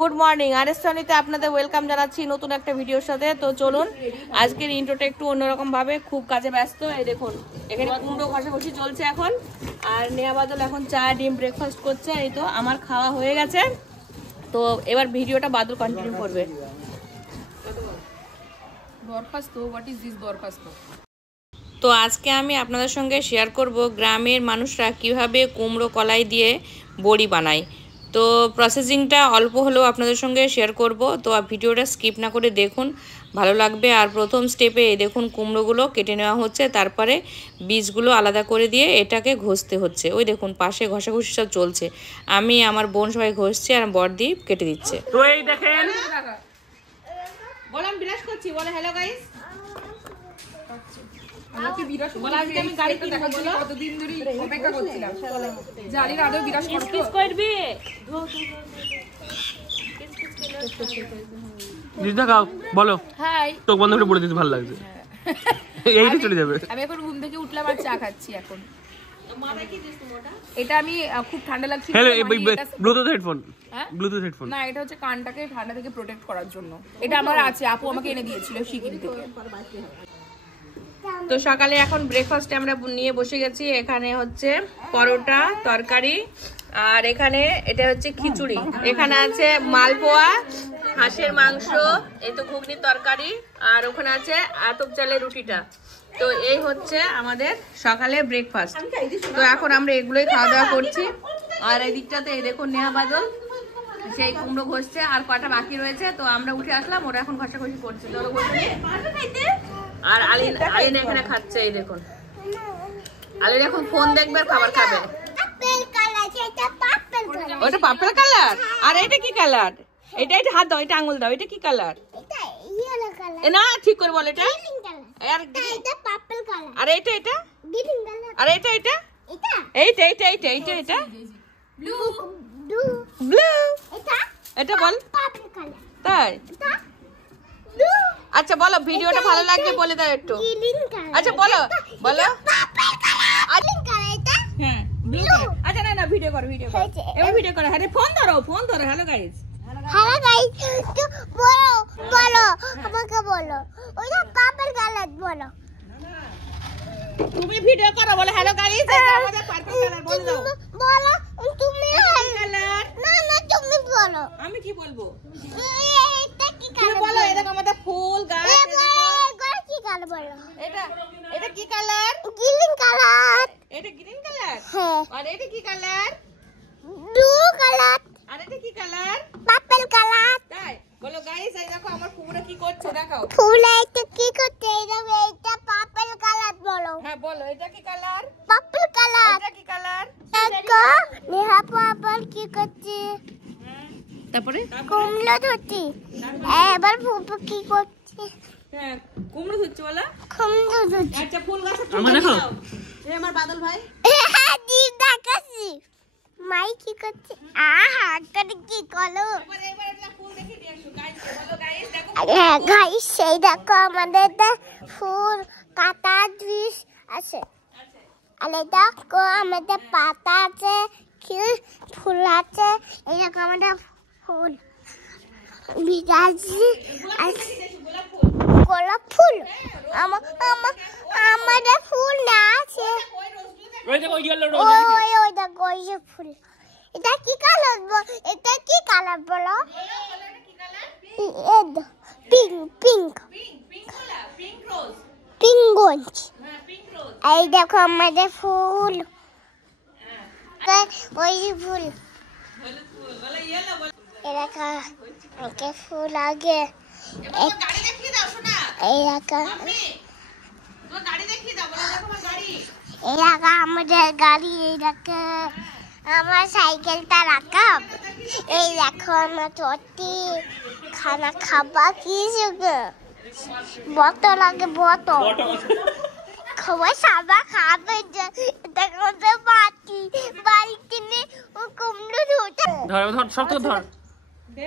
Good morning, আরএসসনিতে আপনাদের welcome জানাচ্ছি নতুন একটা ভিডিওর সাথে। তো চলুন আজকের ইন্ট্রোটা একটু অন্যরকম ভাবে, খুব কাজে ব্যস্ত। এই দেখুন এখানে কুমড়ো ঘষাঘষি চলছে এখন, আর নেহা বাদল এখন চা ডিম ব্রেকফাস্ট করছে। এই তো আমার খাওয়া হয়ে গেছে, তো এবার ভিডিওটা বাদল কন্টিনিউ করবে। তো আজকে আমি আপনাদের সঙ্গে শেয়ার করব গ্রামের মানুষরা কিভাবে কুমড়ো কলাই দিয়ে বড়ি বানায়। তো প্রসেসিংটা অল্প হলেও আপনাদের সঙ্গে শেয়ার করব, তো ভিডিওটা স্কিপ না করে দেখুন, ভালো লাগবে। আর প্রথম স্টেপে দেখুন কুমড়োগুলো কেটে নেওয়া হচ্ছে, তারপরে বীজগুলো আলাদা করে দিয়ে এটাকে ঘষতে হচ্ছে। ওই দেখুন পাশে ঘষাঘষি সব চলছে, আমি আমার বোন সবাই ঘষছে আর বড়দি কেটে দিচ্ছে। তো এই দেখেন বললাম বিরাজ করছি, বলে হ্যালো গাইস। বলো চোখ বন্ধ করে পড়ে দিতে ভালো লাগছে, এইটা চলে যাবে। আমি এখন ঘুম থেকে উঠলাম আর চা খাচ্ছি এখন। এটা আমি খুব ঠান্ডা লাগছে। ব্লুটুথ হেডফোন, ব্লুটুথ হেডফোন না, এটা হচ্ছে কানটাকে ঠান্ডা থেকে প্রোটেক্ট করার জন্য। এটা আমার আছে, আপু আমাকে এনে দিয়েছিল সিকিম থেকে। তো সকালে এখন ব্রেকফাস্টে আমরা নিয়ে বসে গেছি। এখানে হচ্ছে পরোটা তরকারি, আর এখানে এটা হচ্ছে খিচুড়ি, এখানে আছে মালপোয়া, হাঁসের মাংস, এই তো ঘুগনির তরকারি, আর ওখানে আছে আতপ চালের রুটিটা। তো এই হচ্ছে আমাদের সকালে ব্রেকফাস্ট। তো এখন আমরা এগুলোই খাওয়া দাওয়া করছি। আর এই দিকটাতে এই দেখুন নেহা বাদল সেই কুমড়ো ঘষছে, আর কটা বাকি রয়েছে। তো আমরা উঠে আসলাম, ওরা এখন ঘষাঘষি করছে। চলো আর আলিন এখানে খাচ্ছে। এই দেখুন আলিন এখন ফোন দেখবে আর খাবার খাবে। ওটা পার্পল কালার, আর এটা কি কালার? এটা এটা হাত দাও, এটা আঙুল দাও, এটা কি কালার? না ঠিক করে বল। এটা আর এটা এটা আর এটা এটা এইটা এইটা এইটা এইটা এটা ব্লু, এটা বল তাই। আচ্ছা বলো, ভিডিওটা ভালো লাগলে বলে দাও একটু। আচ্ছা বলো বলো। হ্যাঁ আচ্ছা না না ভিডিও করো, ভিডিও করো, এবার ভিডিও করো। হ্যাঁ ফোন ধরো, ফোন ধরো। হ্যালো গাইস, হ্যালো গাইস, বলো বলো আমাকে বলো, ওইটা পার্পল কালার বলো। তুমি ভিডিও করো, বলো হ্যালো গাইস, এটা আমাদের পার্পল কালার বলে দাও। বলো তুমি কালার। না না তুমি বলো। আমি কি বলবো? এটা কি কালার বলো। এটা আমাদের ফুল গাছ। এটা কি কালার বলো? এটা এটা কি কালার? Green colour. এটা গ্রিন কালার। হ্যাঁ। আর এটা কি কালার? Blue colour. আর এটা কি কালার? Purple colour. তাই বলো গাইস, এই দেখো আমার কুমড়ো কি করছে দেখাও। ফুল এটা কি করছে? এটা পার্পল কালার বলো। হ্যাঁ বলো, এটা কি কালার? Purple colour. এটা কি কালার? দেখো নেহা পার্পল কি করছে? তারপরে কুমড়ো ধরছি। এবার ফুপু কি করছে? হ্যাঁ কুমড়ো ধরছে বলা। কুমড়ো ধরছি। আচ্ছা ফুল গাছে আমার দেখো, এই আমার বাদল ভাই দি দেখাচ্ছি। মাই কি করছে? আহা করে কি করলো? এবার এটা ফুল দেখে দিয়ে আসো গাইস। বলো গাইস দেখো। হ্যাঁ গাইস, সেই দেখো আমাদের ফুল কাটা ড্রিস আছে। আর দেখো আমাদের পাতা আছে, ফুল আছে। এই দেখো আমাদের ফুল বিরাজি গোলাপ ফুল। আমাদের ফুল না আছে। ওই দেখো ইয়েলো রোজ। ওই দেখো ওই যে ফুল। এটা কি কালার? এটা কি কালার বলো? Pink pink pink rose. Pink গোঞ্জ। হ্যাঁ পিঙ্ক রোজ। এই দেখো আমাদের ফুল। ওই ফুল হলুদ ফুল বলো, ইয়েলো বলো। এলাকা ওকে ফুল আগে এবার গাড়ি দেখিয়ে দাও শোনা। এলাকা মাম্মি তোমার গাড়ি দেখিয়ে দাও, বলো দেখো আমার গাড়ি। এলাকা আমাদের গাড়ি। এই দেখো আমার সাইকেলটা রাখা। এই দেখো আমার চটি খানা খাবা কি বোতল আগে বোতল খাবার সাবা খাবে। দেখো বাড়িতে নিয়ে কুমড়ো ধরতে। ধর ধর সব তো ধর।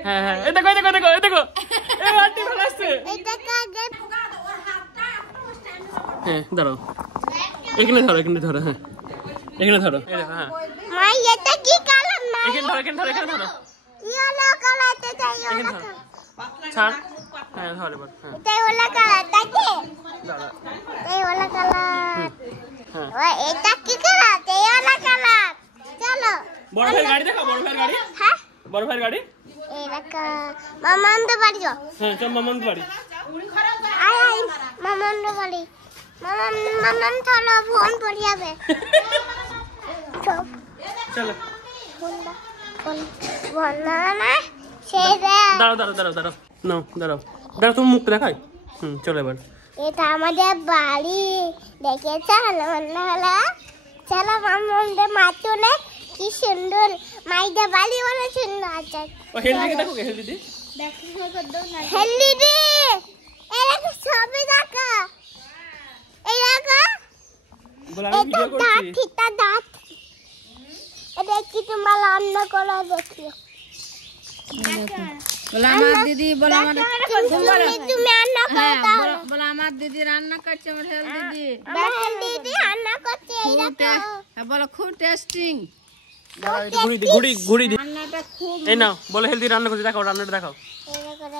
হ্যাঁ হ্যাঁ এই দেখো এই দেখো এই দেখো এই আন্টি ভালো আসছে। এটা কাগে হ্যাঁ দাঁড়াও, এখানে ধরো এখানে ধরো। হ্যাঁ এখানে ধরো এই দেখো হ্যাঁ মা এটা কি কালার না এখানে ধরো ইয়েলো কালার এটা এখানে ইয়েলো ধরো ছাড় হ্যাঁ ধর এবার হ্যাঁ এটা ইয়েলো কালার তাকে দাঁড়া এটা ইয়েলো কালার হ্যাঁ ও এটা কি কালার এটা ইয়েলো কালার চলো বড় ভাইয়ের গাড়ি দেখো বড় ভাইয়ের গাড়ি হ্যাঁ বড় ভাইয়ের গাড়ি এরকা মামান্দ বাড়ি যাও হ্যাঁ চল মামার বাড়ি আই মামান্দ বাড়ি মামান চলো ফোন পড়ে যাবে চল চলো ফোন না সেই দাঁড়াও নাও দাঁড়াও তুমি মুখটা দেখাই চলো এবার এটা আমাদের বাড়ি দেখেছ হলো চলো মামান্দের মাতুলে কি সুন্দর মাইদের বাড়ি বলে সুন্দর আছে ও হেলদি দেখো হেলদি হেলদি এরকম ছবি দেখা এরকম বল আমি ভিডিও করছি দাঁত এটা কি তোমরা রান্না করা দেখিও বলো আমার দিদি বলো আমার তুমি রান্না করো তাহলে বলো আমার দিদি রান্না করছে আমার হেল দিদি আমার দিদি রান্না করছে এইরকম বলো খুব টেস্টিং ঘুরি দি রান্নাটা খুব এই নাও বলো হেলদি রান্না করছি দেখাও রান্নাটা দেখাও এরকম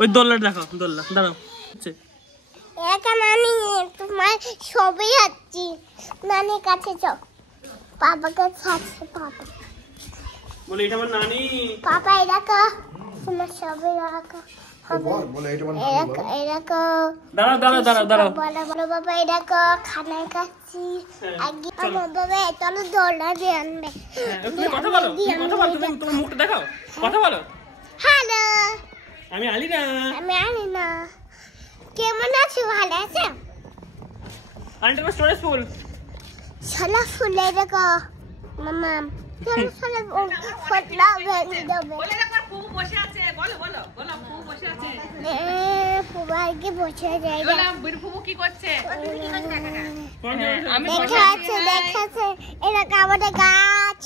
ওই দোলনাটা দেখাও দোলনা দাঁড়াও এরকম আমি তোমার ছবি হাঁটছি নানির কাছে যাও পাপাকে ছাড়ছে পাপা বলে এটা আমার নানি পাপা এরকম তোমার ছবি রাখা এরকম দাঁড়াও বলো বাবা এরকম খানা খাচ্ছি আগে আমার বাবা চলো দৌড়া দিয়ে আনবে তুমি কথা বলো তুমি তোমার মুখটা দেখাও কথা বলো হ্যালো আমি আলিনা আমি আনি না কেমন আছো ভালো আছো আন্টির স্টোরেজ ফুল শালা ফুলে দেখো মামা কেমন শালা ফটলা ভেঙে দেবে বলে দেখো ফুবু বসে আছে বলো ফুবু বসে আছে ফুবার কি বসে যায় বলো বীর ফুবু কি করছে আমি দেখাচ্ছে এটা আমাদের গাছ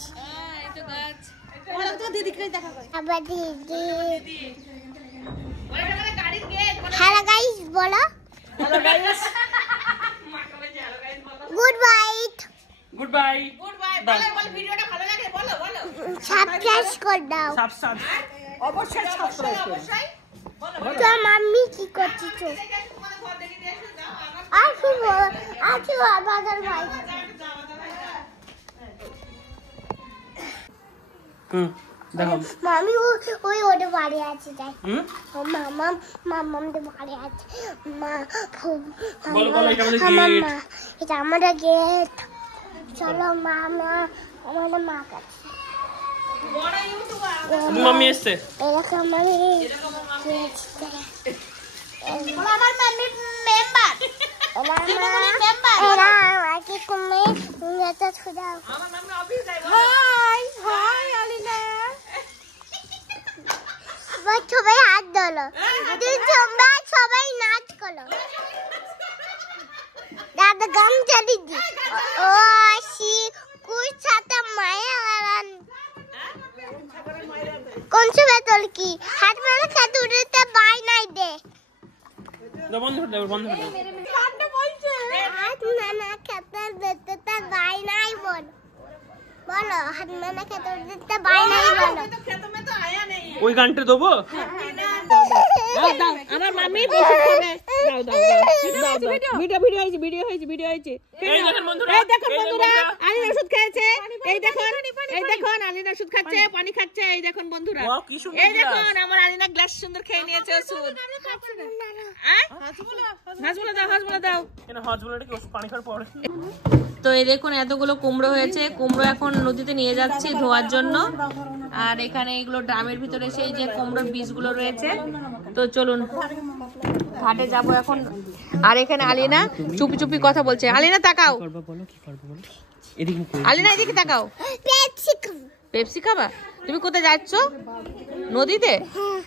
এই তো গাছ আবার দিদি বলে দেখো গাড়ির গেট হ্যালো গাইস বলো hello guys good bye good bye good bye বলো ভিডিওটা ভালো লাগে বলো সাবস্ক্রাইব করে দাও সাবস্ক্রাইব অবশ্যই সাবস্ক্রাইব করুন তো মাম্মি কি করছিস আছো বাজার ভাই দেখো মামি ওই ওটা বাড়ি আছে যাই ও মামাম তো বাড়ি আছে মা বলো এটা আমাদের গেট এটা আমাদের গেট চলো মামা আমাদের মা কাছে মাম্মি এসছে এরকম আমি আমার মাম্মি মেম্বার এরা আমাকে তুমি এটা ছুড়াও আমার নাম অফিস যাই হাই আলিনা সবাই হাত ধরো তোমরা সবাই নাচ করো দাদা গান চালিয়ে ও আসি কুছ ছাতা মায়া কোন সময় তোর কি হাত মারা খেতে উঠতে বাই নাই দে বন্ধ করে দাও হাত মারা খেতে উঠতে বাই নাই বলো হাত মারা খেতে উঠতে বাই নাই বলো ওই গানটা দেবো আমার মাম্মি ওষুধ খাবে দাও ভিডিও হয়েছে এই দেখেন বন্ধুরা এই দেখুন বন্ধুরা আলিনা ওষুধ খেয়েছে এই দেখুন আলিনা ওষুধ খাচ্ছে পানি খাচ্ছে এই দেখুন বন্ধুরা ওয়াও কি সুন্দর এই দেখুন আমার আলিনা গ্লাস সুন্দর খেয়ে নিয়েছে ওষুধ হাসবুলা দাও এখানে হজ বলে কি পানি খাওয়ার পরে তো এই দেখুন এতগুলো কুমড়ো হয়েছে কুমড়ো এখন নদীতে নিয়ে যাচ্ছি ধোয়ার জন্য আর এখানে এগুলো ড্রামের ভিতরে সেই যে কুমড়োর বীজগুলো রয়েছে তো চলুন ঘাটে যাব এখন আর এখানে আলিনা চুপি চুপি কথা বলছে আলিনা তাকাও আলিনা এদিকে তাকাও পেপসি খাবা তুমি কোথায় যাচ্ছ নদীতে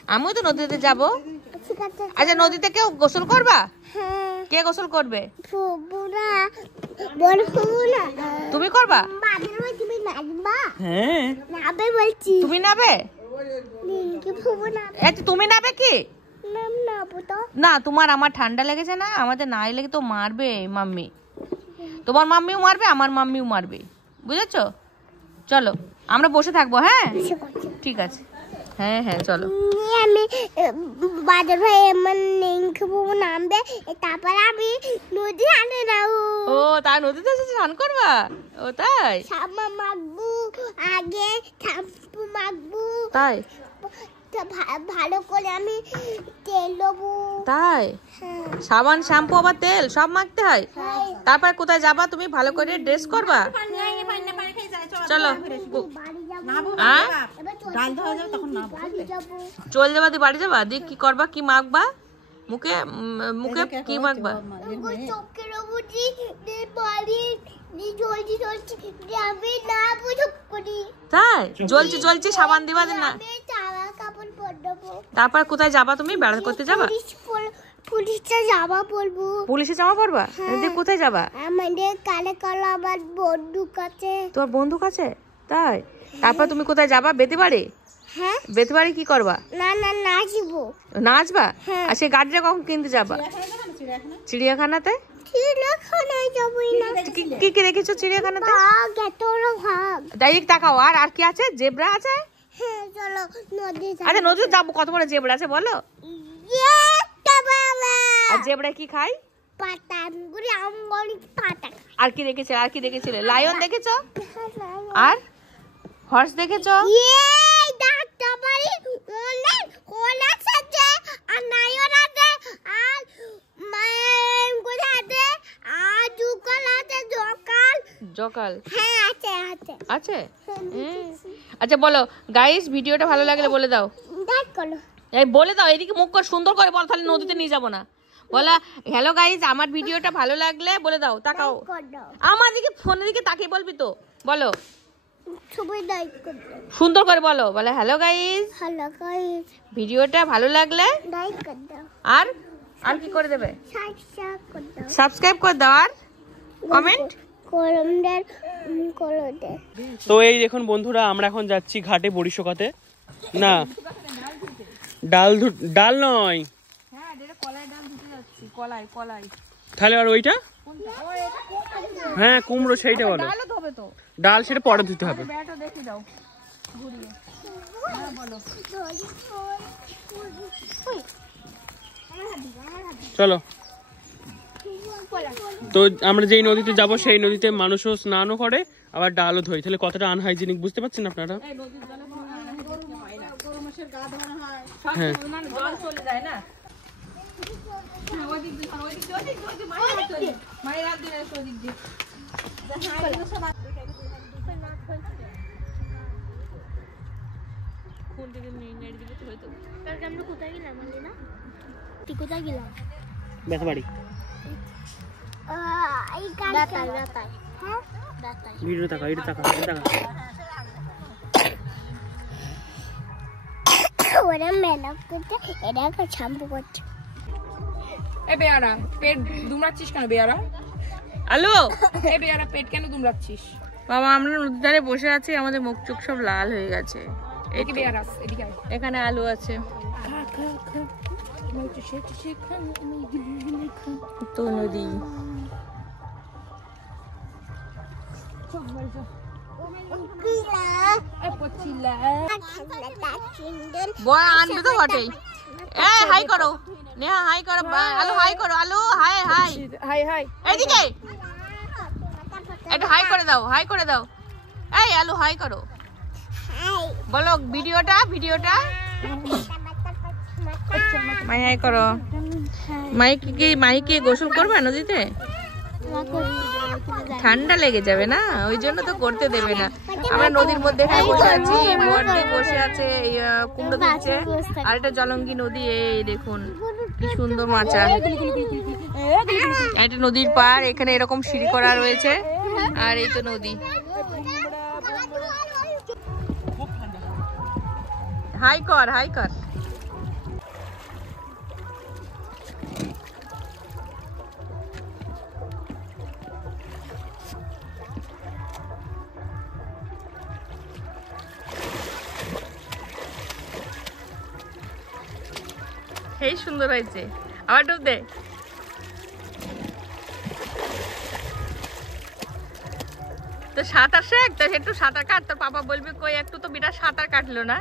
আমিও তো নদীতে যাব আচ্ছা নদীতে কেউ গোসল করবা কে গোসল করবে তুমি করবা হ্যাঁ তুমি নাবে তুমি নাবে কি না তোমার আমার ঠান্ডা লেগেছে না আমাদের না লেগে তো মারবে মাম্মি তোমার মাম্মিও মারবে আমার মাম্মিও মারবে বুঝেছো? চলো আমরা বসে থাকবো। হ্যাঁ ঠিক আছে, হ্যাঁ হ্যাঁ চলো। আমি বাজার ভাই এমন নেংখবো নামবে, তারপর আমি নদী আনে নাও। ও তাই নদীতে এসে স্নান করবা? ও তাই? সামা মাখবো, আগে শ্যাম্পু মাখবো, তাই ভালো করে আমি তেল দেবো। তাই সাবান শ্যাম্পু আবার তেল সব মাখতে হয়? তারপর কোথায় যাবা তুমি? ভালো করে ড্রেস করবা? চলো চল যাবা দি বাড়ি যাবা দি কি করবা? কি মাখবা মুখে? মুখে কি মাখবা? চোখের বুঝি বাড়ি জলদি জলদি আমি না বুঝো করি। তাই জ্বলছে জ্বলছে সাবান দিবা না? কাপড় পরবো। তারপর কোথায় যাবা তুমি? বেড়াতে করতে যাবা? পুলিশে জামা পরবো। পুলিশে জামা পরবা? কোথায় যাবা? আমাদের কালে কালে আমার বন্দুক আছে। তোর বন্দুক আছে? তাই তারপর তুমি কোথায় যাবা? বেতে বাড়ি? হ্যাঁ বেতে বাড়ি কি করবা? না না নাচবো। নাচবা? আর সেই গাড়িটা কখন কিনতে যাবা? চিড়িয়াখানাতে? চিড়িয়াখানায় যাবই না। কি কি দেখেছো চিড়িয়াখানাতে? ভাগ এত ভাগ। ডাইরেক্ট তাকাও। আর কি আছে? জেব্রা আছে? হ্যাঁ চলো নদী। আরে নদীতে যাবো, কত বড় জেব্রা আছে বলো? আর জেব্রা কি খায়? পাতা আঙ্গুরি আঙ্গুরি পাতা। আর কি দেখেছিলে? আর কি দেখেছিলে? লায়ন দেখেছো? আর হর্স দেখেছো? এই ডাক্তার বাড়ি অনেক অনেক আছে আর নায়ন আছে আর মাঙ্গুরি আছে আর জুকাল আছে। জকাল জকাল? হ্যাঁ আছে আছে আছে। আচ্ছা বলো গাইস, ভিডিওটা ভালো লাগলে বলে দাও। দেখ করো। এই বলে দাও, এদিকে মুখ করে সুন্দর করে বল, তাহলে নদীতে নিয়ে যাবো না। বলা হ্যালো গাইস, আমার ভিডিওটা ভালো লাগলে বলে দাও। তাকাও আমার দিকে, ফোনের দিকে তাকিয়ে বলবি তো। বলো সবাই লাইক করো, সুন্দর করে বলো। বলে হ্যালো গাইস, হ্যালো গাইস, ভিডিওটা ভালো লাগলে লাইক করে দাও, আর আর কি করে দেবে? সাবস্ক্রাইব করে দাও, সাবস্ক্রাইব করে দাও, আর কমেন্ট করে দে। তো এই দেখুন বন্ধুরা, আমরা এখন যাচ্ছি ঘাটে বড়ি শোকাতে। না ডাল নয়, তাহলে আর ওইটা? হ্যাঁ কুমড়ো, সেইটা বলো। ডাল সেটা পরে ধুতে হবে। চলো, তো আমরা যেই নদীতে যাব সেই নদীতে মানুষও স্নানও করে, আবার ডালও ধোয়। তাহলে কতটা আনহাইজিনিক বুঝতে পারছেন আপনারা? হ্যাঁ আমরা কোথায় গেলাম? তুই কোথায় গেলাম? বেতবাড়ি। ভিডিও তাকা, এটা তাকা, এটা তাকা। ওরা মেকআপ করতে, এটা শ্যাম্পু করছে। এ বেয়ারা, পেট দুমড়াচ্ছিস কেন বেয়ারা? আলু, এ বেয়ারা, পেট কেন দুমড়াচ্ছিস? বাবা আমরা নদীর ধারে বসে আছি, আমাদের মুখ চোখ সব লাল হয়ে গেছে। এদিকে বেয়ারা, এদিকে আয়। এখানে আলু আছে তো নদী। আনবে তো বটেই। এ হাই করো নেহা, হাই করো আলু, হাই করো আলু, হাই হাই হাই হাই। এদিকে একটু হাই করে দাও, হাই করে দাও। এই আলু হাই করো, বলো ভিডিওটা মাই হাই করো। মাই কি গোসল করবে নদীতে? ঠান্ডা লেগে যাবে না, ওই জন্য তো করতে দেবে না। আমরা নদীর মধ্যে এখানে বসে আছি, বর্দি বসে আছে, কুমড়ো দিচ্ছে। আর এটা জলঙ্গি নদী, এই দেখুন কি সুন্দর মাচা। এটা নদীর পার, এখানে এরকম সিঁড়ি করা রয়েছে, আর এই তো নদী। হাই কর, হাই কর। এই সুন্দর হয়েছে, আবার ডুব দে। তো তো সাঁতার শেখ, তো একটু সাঁতার কাট, তোর পাপা বলবি কই একটু তো বিরাট সাঁতার কাটলো না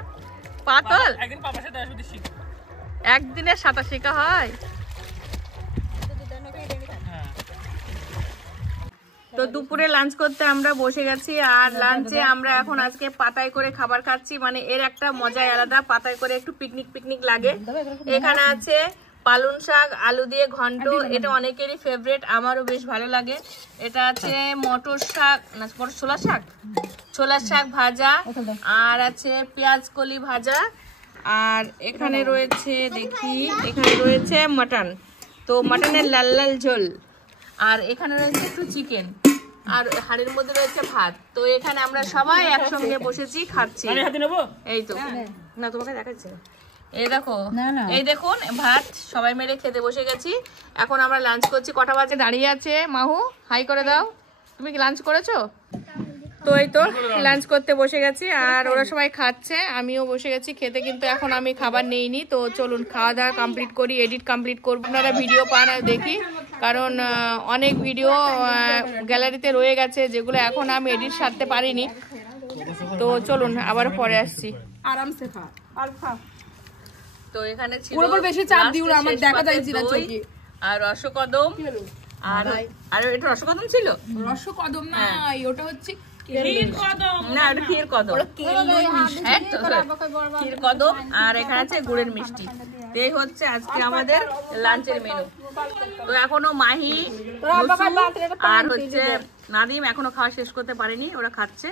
পাতল। একদিন পাপার সাথে আসবে শিখ। একদিনের সাঁতার শেখা হয়। তো দুপুরে লাঞ্চ করতে আমরা বসে গেছি, আর লাঞ্চে আমরা এখন আজকে পাতায় করে খাবার খাচ্ছি, মানে এর একটা মজাই আলাদা, পাতায় করে একটু পিকনিক পিকনিক লাগে। এখানে আছে পালং শাক আলু দিয়ে ঘন্ট, এটা অনেকেরই ফেভারিট, আমারও বেশ ভালো লাগে। এটা আছে মটর শাক না ছোলার শাক ভাজা, আর আছে পেঁয়াজ কলি ভাজা, আর এখানে রয়েছে দেখি এখানে রয়েছে মাটন, তো মাটনের লাল লাল ঝোল, আর এখানে রয়েছে একটু চিকেন, আর হাড়ির মধ্যে রয়েছে ভাত। তো এখানে আমরা সবাই একসঙ্গে বসেছি খাচ্ছি। এই তো না তোমাকে দেখাচ্ছি, এই দেখো এই দেখুন ভাত সবাই মিলে খেতে বসে গেছি। এখন আমরা লাঞ্চ করছি। কটা বাজে দাঁড়িয়ে আছে মাহু, হাই করে দাও। তুমি কি লাঞ্চ করেছো? তো এই তো লাঞ্চ করতে বসে গেছি, আর ওরা সবাই খাচ্ছে, আমিও বসে গেছি খেতে, কিন্তু এখন আমি খাবার নেইনি। তো চলুন খাওয়া দাওয়া কমপ্লিট করি, এডিট কমপ্লিট করবো। আপনারা ভিডিও পান আর দেখি, কারণ অনেক ভিডিও গ্যালারিতে রয়ে গেছে যেগুলো এখন আমি এডিট সারতে পারিনি। তো চলুন আবার পরে আসছি। আরামসে খা আর খা। তো এখানে ছিল ওর উপর বেশি চাপ দিও না, আমার দেখা যায় জিরা চকি আর রসকদম, আর এটা রসকদম ছিল, রসকদম না ওটা হচ্ছে না এটা ক্ষীর কদম, ক্ষীর কদম, আর এখানে আছে গুড়ের মিষ্টি। এই হচ্ছে আজকে আমাদের লাঞ্চের মেনু। তো এখনো মাহি আর হচ্ছে নাদিম এখনো খাওয়া শেষ করতে পারেনি, ওরা খাচ্ছে।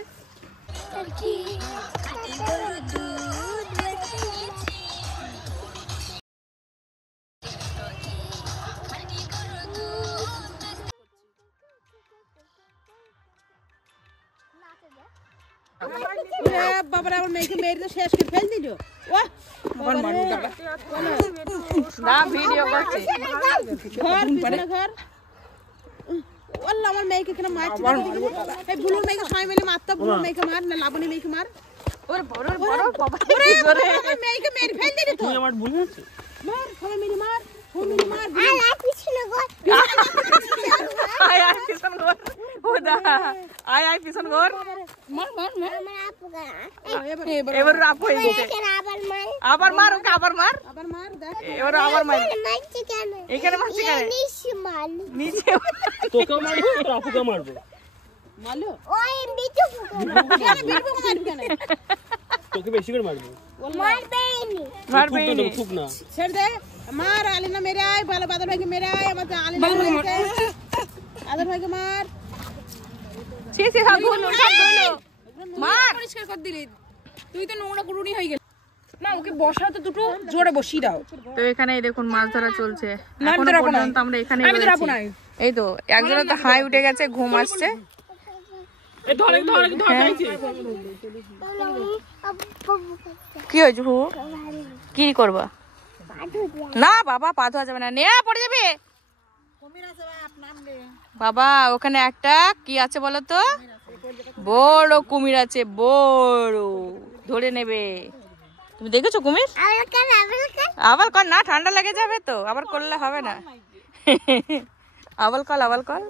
বাবার আমার মেয়েকে মেরে তো শেষ করে ফেল দিল। না ভিডিও করছে ঘর পিছনে ঘর আমার মেয়েকে কেন মারছে? এই বুলুর মেয়েকে সবাই মিলে মারতো, বুলুর মেয়েকে মার না লাবণী মেয়েকে মার। ওর বড় বড় বাবা মেয়েকে মেরে ফেল দিল তো। আমার ভুল হচ্ছে, মার সবাই মিলে মার, সবাই মিলে মার। আর পিছনে ঘর আয় আয় পিছন ঘর, ওদা আয় আয় পিছন ঘর, মার মার মার আমার আপু গা এবার রাপ হয়ে গেছে, কেন আবার মার আবার মার ওকে, আবার মার, আবার মার দেখ এবার আবার মার। মারছে কেন? এখানে মারছে কেন? নিশি মাল নিচে তোকেও মারবো তোর আপুকেও মারবো। মারলো ওই বিটু কেন বিটু মারবি কেন? তোকে বেশি করে মারবো, মারবেইনি মারবে খুব না ছেড়ে দে। মার আলিনা মেরে আয়, ভালো বাদর ভাইকে মেরে আয়, আমার আলিনা মেরে আদর ভাইকে মার। ছি ছি সব ভুল সব ভুল, মার। পরিষ্কার করে দিলি, তুই তো নোংরা কুড়ুনি হয়ে গেল না। ওকে বসা তো দুটো জোরে বসিয়ে দাও। তো এখানে দেখুন মাছ ধরা চলছে, না, আমি এখনো তো রাখবো না। পর্যন্ত আমরা এখানে আমি তো রাখবো না। এই তো একজনের তো হাই উঠে গেছে, ঘুম আসছে। কি হয়েছে হু, কি করবা? না বাবা পা ধোয়া যাবে না, নে পড়ে যাবে বাবা। ওখানে একটা কি আছে বলো তো, বড় কুমির আছে, বড়, ধরে নেবে। তুমি দেখেছো কুমির? আবার কর না, ঠান্ডা লেগে যাবে তো, আবার করলে হবে না। আবার কল আবার কল।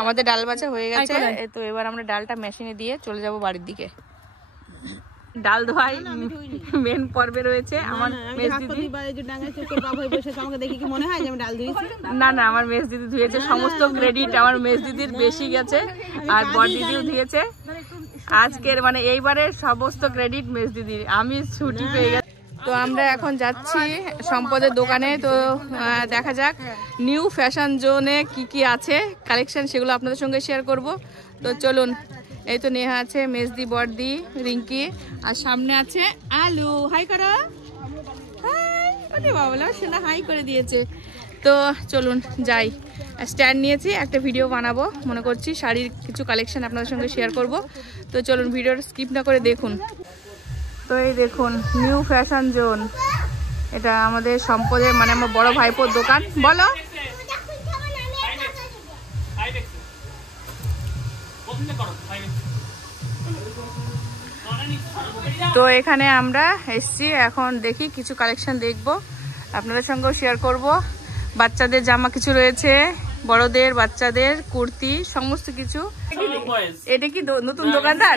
আমাদের ডাল বাছা হয়ে গেছে, তো এবার আমরা ডালটা মেশিনে দিয়ে চলে যাব বাড়ির দিকে। ডাল ধোয়াই মেন পর্বে রয়েছে আমার মেজ দিদি। আমাকে দেখি কি মনে হয় যে আমি ডাল ধুয়েছি? না না, আমার মেজ দিদি ধুয়েছে, সমস্ত ক্রেডিট আমার মেজ দিদির বেশি গেছে, আর বড় দিদিও ধুয়েছে। আজকের মানে এইবারের সমস্ত ক্রেডিট মেজ দিদির, আমি ছুটি পেয়ে গেছি। তো আমরা এখন যাচ্ছি সম্পদের দোকানে, তো দেখা যাক নিউ ফ্যাশন জোনে কি কি আছে কালেকশন, সেগুলো আপনাদের সঙ্গে শেয়ার করব। তো চলুন, এই তো নেহা আছে, মেজদি, বড়দি, রিঙ্কি, আর সামনে আছে আলু। হাই করো, হাই। ওরে বাবা সেটা হাই করে দিয়েছে। তো চলুন যাই, স্ট্যান্ড নিয়েছি, একটা ভিডিও বানাবো মনে করছি, শাড়ির কিছু কালেকশন আপনাদের সঙ্গে শেয়ার করব। তো চলুন ভিডিওটা স্কিপ না করে দেখুন। তো এই দেখুন নিউ ফ্যাশন জোন, এটা আমাদের সম্পদের মানে আমার বড় ভাইপোর দোকান। বলো তো এখানে আমরা এসছি, এখন দেখি কিছু কালেকশন দেখব, আপনাদের সঙ্গেও শেয়ার করব। বাচ্চাদের জামা কিছু রয়েছে, বড়দের বাচ্চাদের কুর্তি সমস্ত কিছু। এটা কি নতুন দোকানদার?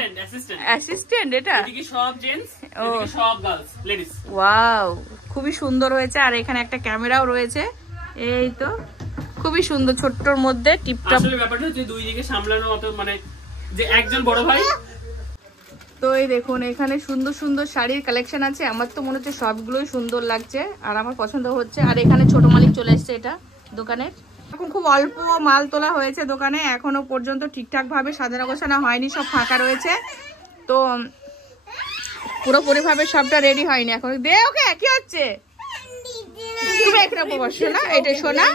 অ্যাসিস্ট্যান্ট এটা? সব জেন্টস, ও সব গার্লস, লেডিস। ওয়াও, খুবই সুন্দর হয়েছে। আর এখানে একটা ক্যামেরাও রয়েছে। এই তো খুবই সুন্দর, ছোট্টর মধ্যে টিপটপ। আসলে ব্যাপারটা হচ্ছে দুই দিকে সামলানো অত মানে যে একজন বড় ভাই। তো এই দেখুন এখানে সুন্দর সুন্দর শাড়ির কালেকশন আছে। আমার তো মনে হচ্ছে সবগুলোই সুন্দর লাগছে আর আমার পছন্দ হচ্ছে। আর এখানে ছোট মালিক চলে এসছে এটা দোকানের। এখন খুব অল্প মাল তোলা হয়েছে দোকানে, এখনো পর্যন্ত ঠিকঠাক ভাবে সাজানো গোছানো হয়নি, সব ফাঁকা রয়েছে। তো পুরোপুরি ভাবে সবটা রেডি হয়নি এখন। দে ওকে, কি হচ্ছে? তুমি একটা বসো না, এটা শোনা।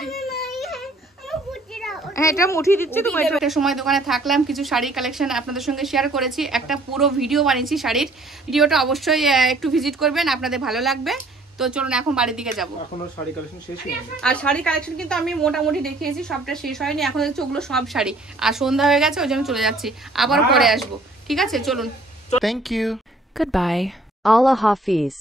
হ্যাঁ, এটা মুঠি দিচ্ছি। তুমি একটা সময় দোকানে থাকলাম, কিছু শাড়ির কালেকশন আপনাদের সঙ্গে শেয়ার করেছি, একটা পুরো ভিডিও বানিয়েছি শাড়ির। ভিডিওটা অবশ্যই একটু ভিজিট করবেন, আপনাদের ভালো লাগবে। তো চলুন এখন বাড়ির দিকে যাবো। এখনো শাড়ি কালেকশন শেষই হয়নি। আর শাড়ি কালেকশন কিন্তু আমি মোটামুটি দেখিয়েছি, সবটা শেষ হয়নি। এখন দেখছি ওগুলো সব শাড়ি। আর সন্ধ্যা হয়ে গেছে, ওই জন্য চলে যাচ্ছি, আবার পরে আসবো। ঠিক আছে, চলুন। Thank you. Goodbye. Allah Hafiz.